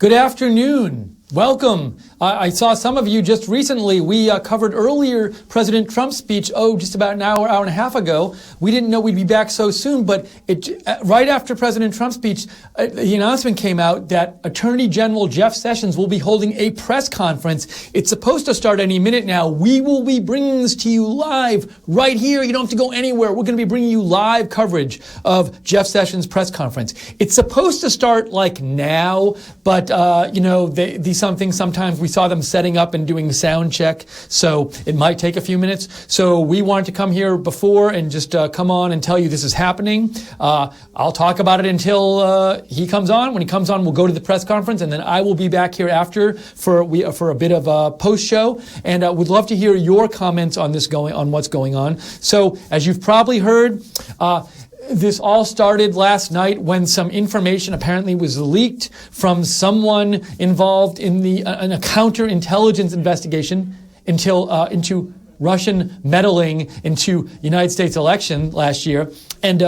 Good afternoon. Welcome. I saw some of you just recently. We covered earlier President Trump's speech, just about an hour and a half ago. We didn't know we'd be back so soon, but right after President Trump's speech, the announcement came out that Attorney General Jeff Sessions will be holding a press conference. It's supposed to start any minute now. We will be bringing this to you live right here. You don't have to go anywhere. We're going to be bringing you live coverage of Jeff Sessions' press conference. It's supposed to start like now, but, sometimes we saw them setting up and doing the sound check, so it might take a few minutes. So we wanted to come here before and just come on and tell you this is happening. I'll talk about it until he comes on. When he comes on, we'll go to the press conference, and then I will be back here after for a bit of a post show, and would love to hear your comments on what's going on. So as you've probably heard, this all started last night when some information apparently was leaked from someone involved in a counterintelligence investigation into Russian meddling into United States election last year. And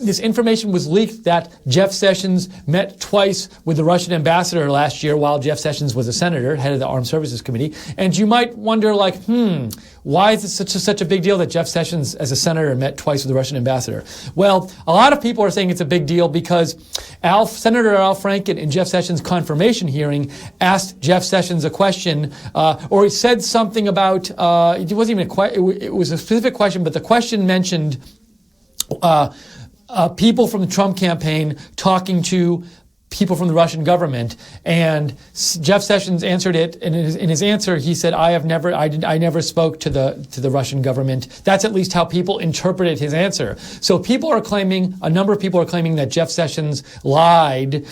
this information was leaked that Jeff Sessions met twice with the Russian ambassador last year while Jeff Sessions was a senator, head of the Armed Services Committee. And you might wonder, why is it such a big deal that Jeff Sessions, as a senator, met twice with the Russian ambassador? Well, a lot of people are saying it's a big deal because Senator Al Franken, in Jeff Sessions' confirmation hearing, asked Jeff Sessions a question, or he said something about, it wasn't even a question, it was a specific question, but the question mentioned people from the Trump campaign talking to people from the Russian government, and Jeff Sessions answered it. And in his answer, he said, "I never spoke to the Russian government." That's at least how people interpreted his answer. So a number of people are claiming that Jeff Sessions lied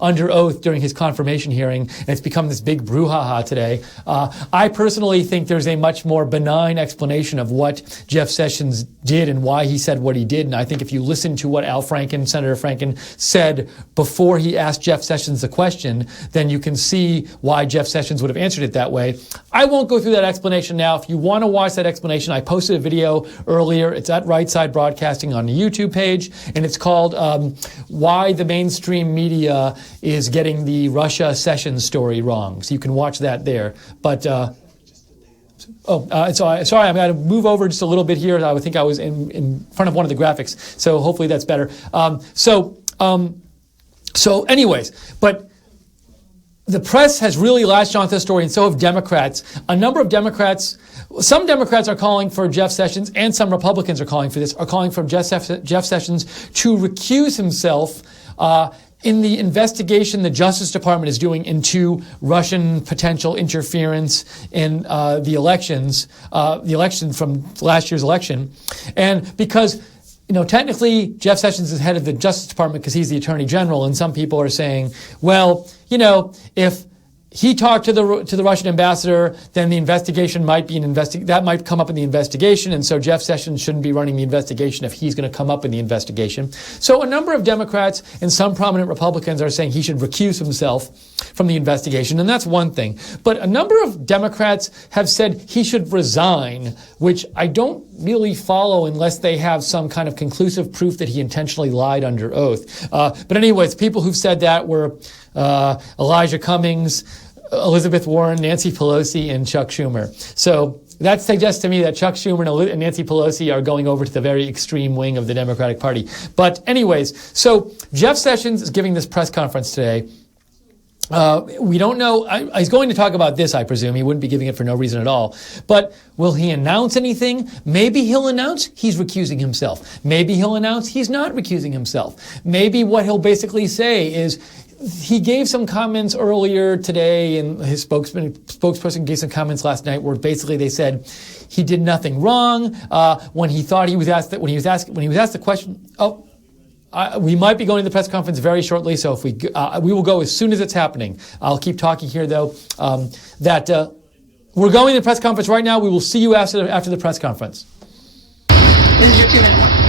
under oath during his confirmation hearing, and it's become this big brouhaha today. I personally think there's a much more benign explanation of what Jeff Sessions did and why he said what he did. And I think if you listen to what Senator Franken said before he asked Jeff Sessions the question, then you can see why Jeff Sessions would have answered it that way. I won't go through that explanation now. If you want to watch that explanation, I posted a video earlier. It's at Right Side Broadcasting on the YouTube page, and it's called Why the Mainstream Media is Getting the Russia Sessions Story Wrong. So you can watch that there. But sorry, I'm going to move over just a little bit here. I would think I was in front of one of the graphics, so hopefully that's better. So anyways, but the press has really latched onto the story, and so have Democrats. Some Democrats are calling for Jeff Sessions, and some Republicans are calling for Jeff Sessions to recuse himself in the investigation the Justice Department is doing into Russian potential interference in the election from last year's election. And because technically, Jeff Sessions is head of the Justice Department because he's the Attorney General, and some people are saying, well, if he talked to the Russian ambassador, then the investigation might be that might come up in the investigation, and so Jeff Sessions shouldn't be running the investigation if he's going to come up in the investigation. So a number of Democrats and some prominent Republicans are saying he should recuse himself from the investigation, and that's one thing. But a number of Democrats have said he should resign, which I don't really follow unless they have some kind of conclusive proof that he intentionally lied under oath. But anyways, people who've said that were Elijah Cummings, Elizabeth Warren, Nancy Pelosi, and Chuck Schumer. So that suggests to me that Chuck Schumer and Nancy Pelosi are going over to the very extreme wing of the Democratic Party. But anyways, so Jeff Sessions is giving this press conference today. We don't know. He's going to talk about this, I presume. He wouldn't be giving it for no reason at all. But will he announce anything? Maybe he'll announce he's recusing himself. Maybe he'll announce he's not recusing himself. Maybe what he'll basically say is, he gave some comments earlier today, and his spokesperson gave some comments last night where basically they said he did nothing wrong. When he was asked the question, we might be going to the press conference very shortly, so if we will go as soon as it's happening. I'll keep talking here though. We're going to the press conference right now. We will see you after the press conference. This is your 2-minute warning.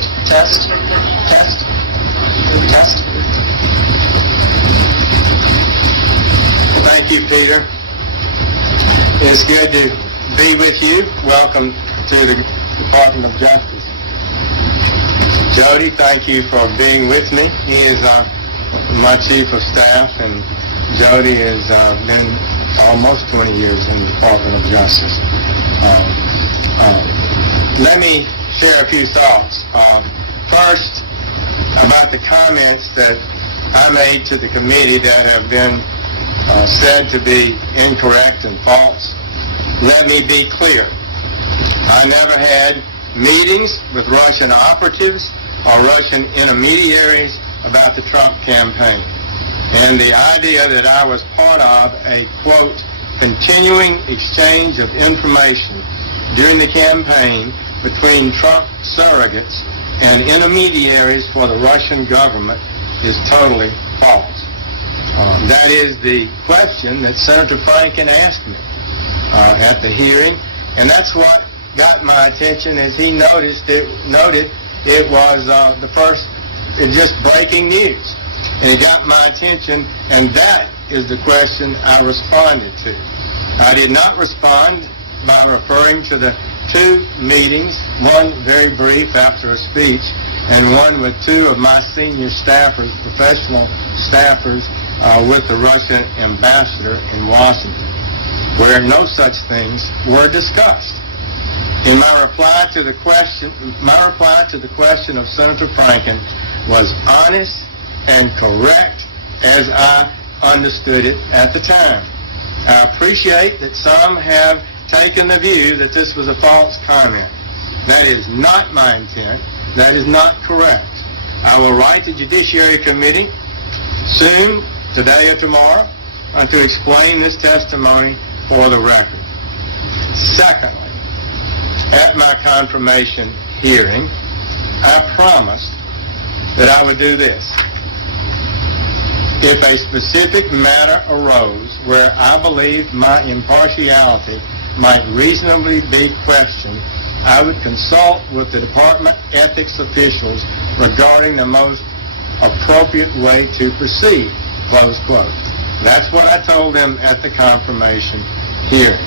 Test. Test. Test. Thank you, Peter. It's good to be with you. Welcome to the Department of Justice. Jody, thank you for being with me. He is my chief of staff, and Jody has been almost 20 years in the Department of Justice. Let me share a few thoughts. First, about the comments that I made to the committee that have been said to be incorrect and false. Let me be clear. I never had meetings with Russian operatives or Russian intermediaries about the Trump campaign. And the idea that I was part of a, quote, continuing exchange of information during the campaign between Trump surrogates and intermediaries for the Russian government is totally false. That is the question that Senator Franken asked me at the hearing, and that's what got my attention as he noted it was the first, just breaking news. And it got my attention, and that is the question I responded to. I did not respond by referring to the two meetings, one very brief after a speech, and one with two of my senior staffers, professional staffers, with the Russian ambassador in Washington, where no such things were discussed. In my reply to the question of Senator Franken was honest and correct as I understood it at the time. I appreciate that some have taken the view that this was a false comment. That is not my intent. That is not correct. I will write the Judiciary Committee soon, today or tomorrow, to explain this testimony for the record. Secondly, at my confirmation hearing, I promised that I would do this. If a specific matter arose where I believed my impartiality might reasonably be questioned, I would consult with the department ethics officials regarding the most appropriate way to proceed, close quote. That's what I told them at the confirmation hearing.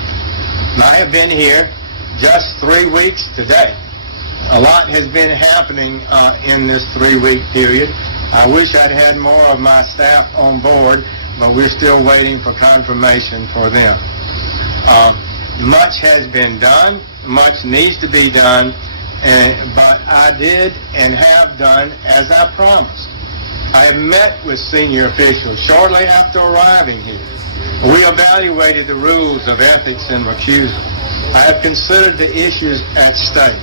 And I have been here just 3 weeks today. A lot has been happening in this 3-week period. I wish I'd had more of my staff on board, but we're still waiting for confirmation for them. Much has been done, much needs to be done, but I did and have done as I promised. I have met with senior officials shortly after arriving here. We evaluated the rules of ethics and recusal. I have considered the issues at stake.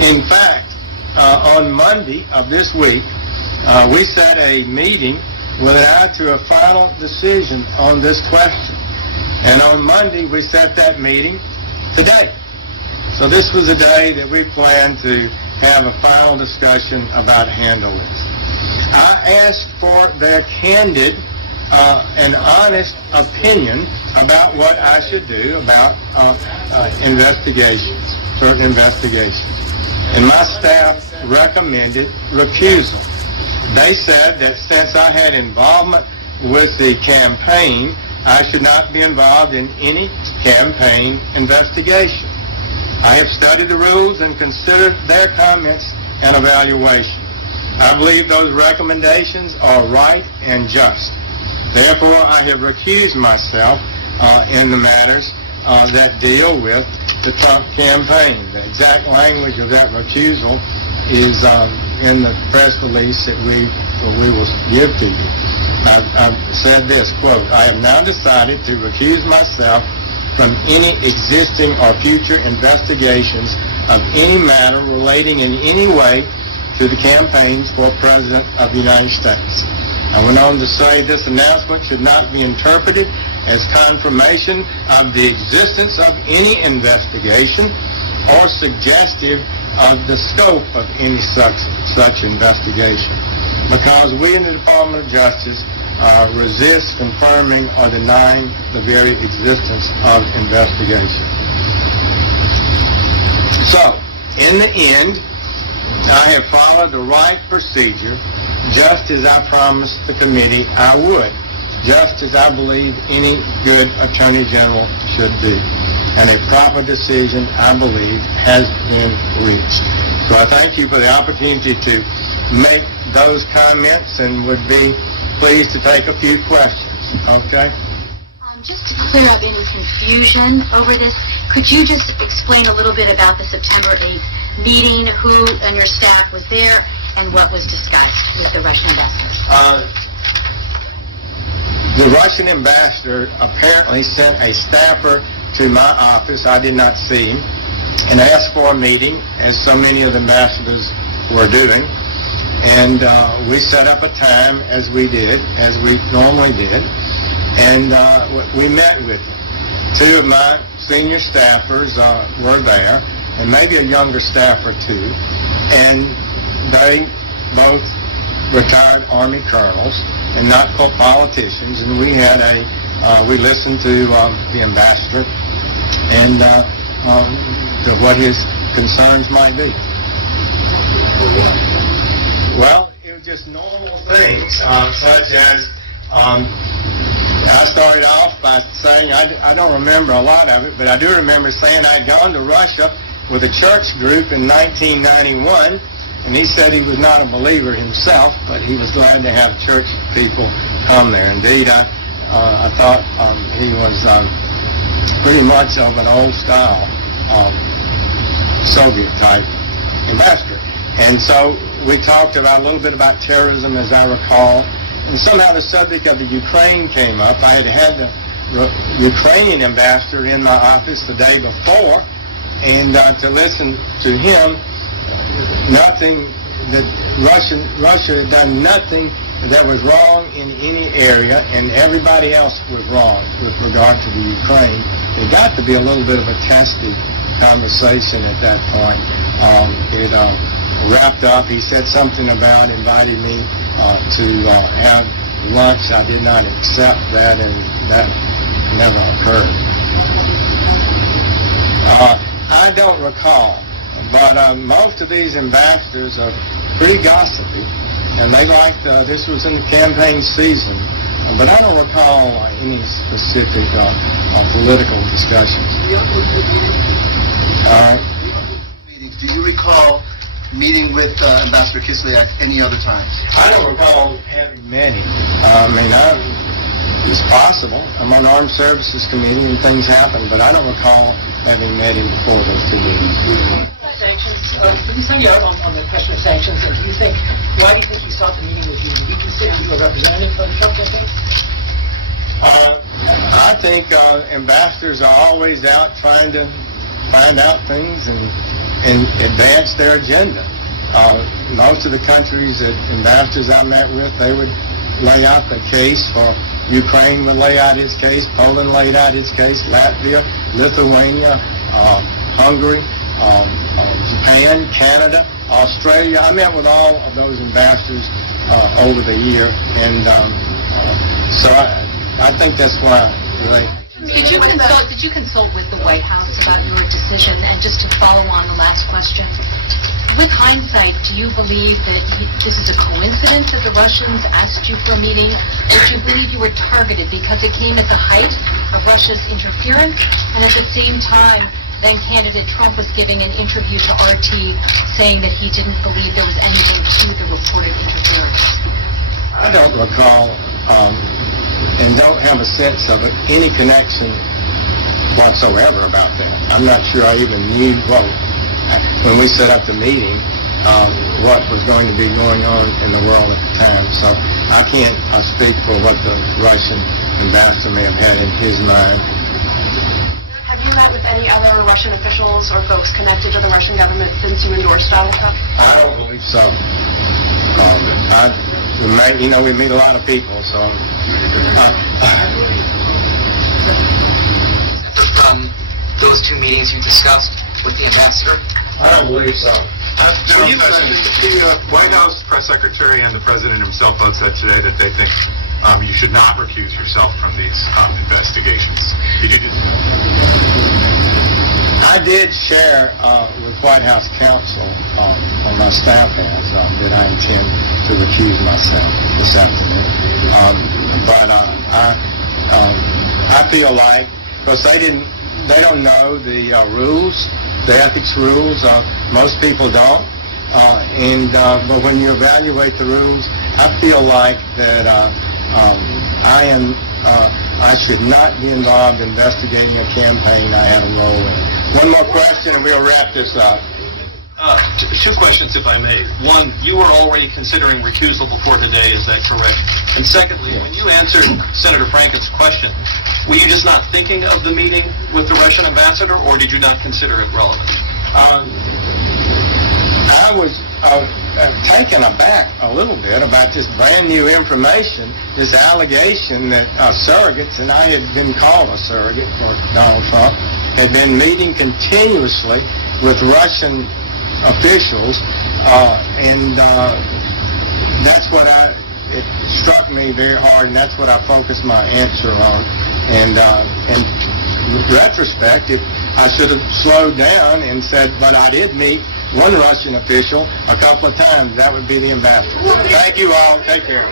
In fact, on Monday of this week, we set a meeting with an eye to a final decision on this question. And on Monday, we set that meeting today. So this was a day that we planned to have a final discussion about handling this. I asked for their candid and honest opinion about what I should do about investigations, certain investigations. And my staff recommended recusal. They said that since I had involvement with the campaign, I should not be involved in any campaign investigation. I have studied the rules and considered their comments and evaluation. I believe those recommendations are right and just. Therefore, I have recused myself in the matters that deal with the Trump campaign. The exact language of that recusal is in the press release that we will give to you. I've said this, quote, I have now decided to recuse myself from any existing or future investigations of any matter relating in any way to the campaigns for President of the United States. I went on to say this announcement should not be interpreted as confirmation of the existence of any investigation or suggestive of the scope of any such investigation, because we in the Department of Justice resist confirming or denying the very existence of investigation. So, in the end, I have followed the right procedure, just as I promised the committee I would, just as I believe any good Attorney General should do. And a proper decision, I believe, has been reached. So I thank you for the opportunity to make those comments and would be pleased to take a few questions. Okay? Just to clear up any confusion over this, could you just explain a little bit about the September 8th meeting, who on your staff was there, and what was discussed with the Russian ambassador? The Russian ambassador apparently sent a staffer to my office, I did not see him, and asked for a meeting, as so many of the ambassadors were doing. And we set up a time, as we normally did, and we met with him. Two of my senior staffers were there, and maybe a younger staff or two, and they both retired Army colonels and not politicians, and we had we listened to the ambassador and to what his concerns might be. Well, it was just normal things, such as I started off by saying, I don't remember a lot of it, but I do remember saying I'd gone to Russia with a church group in 1991, and he said he was not a believer himself, but he was glad to have church people come there. Indeed, I thought he was pretty much of an old-style Soviet-type ambassador. And so we talked about a little bit about terrorism, as I recall, and somehow the subject of the Ukraine came up. I had the Ukrainian ambassador in my office the day before, and to listen to him, Russia had done nothing that was wrong in any area, and everybody else was wrong with regard to the Ukraine. It got to be a little bit of a testy conversation at that point. It wrapped up. He said something about inviting me to have lunch. I did not accept that, and that never occurred. I don't recall, but most of these ambassadors are pretty gossipy, and they liked, this was in the campaign season, but I don't recall any specific political discussions. All right. Do you recall meeting with Ambassador Kislyak any other time? I don't recall having many. It's possible. I'm on Armed Services Committee and things happen, but I don't recall having met him before those two meetings. Sanctions. Can you send you out on the question of sanctions? And why do you think he sought the meeting with you? Did he consider you a representative of the Trump campaign? I think ambassadors are always out trying to find out things and advance their agenda. Most of the countries that ambassadors I met with, they would lay out the case for Ukraine, would lay out its case, Poland laid out its case, Latvia, Lithuania, Hungary, Japan, Canada, Australia. I met with all of those ambassadors over the year, and so I think that's why they... Did you consult with the White House about your decision? And just to follow on the last question, with hindsight, do you believe that this is a coincidence that the Russians asked you for a meeting, or do you believe you were targeted because it came at the height of Russia's interference, and at the same time, then candidate Trump was giving an interview to RT saying that he didn't believe there was anything to the reported interference? I don't recall and don't have a sense of it, any connection whatsoever about that. I'm not sure I even knew when we set up the meeting, what was going to be going on in the world at the time. So I can't speak for what the Russian ambassador may have had in his mind. Have you met with any other Russian officials or folks connected to the Russian government since you endorsed Donald Trump? I don't believe so. We meet a lot of people, so... From those two meetings you discussed with the ambassador? I don't believe so. The White House press secretary and the president himself both said today that they think you should not recuse yourself from these investigations. Did you do? I I did share with White House counsel on my staff has that I intend to recuse myself this afternoon. But I feel like, because they don't know the rules, the ethics rules. Most people don't. But when you evaluate the rules, I feel like that I should not be involved in investigating a campaign I had a role in. One more question and we'll wrap this up. Two questions, if I may. One, you were already considering recusal before today, is that correct? And secondly, when you answered Senator Franken's question, were you just not thinking of the meeting with the Russian ambassador, or did you not consider it relevant? I was taken aback a little bit about this brand new information, this allegation that surrogates, and I had been called a surrogate for Donald Trump, had been meeting continuously with Russian officials, and that's what it struck me very hard, and that's what I focused my answer on. And in retrospect, if I should have slowed down and said, but I did meet one Russian official a couple of times, that would be the ambassador. Thank you all. Take care.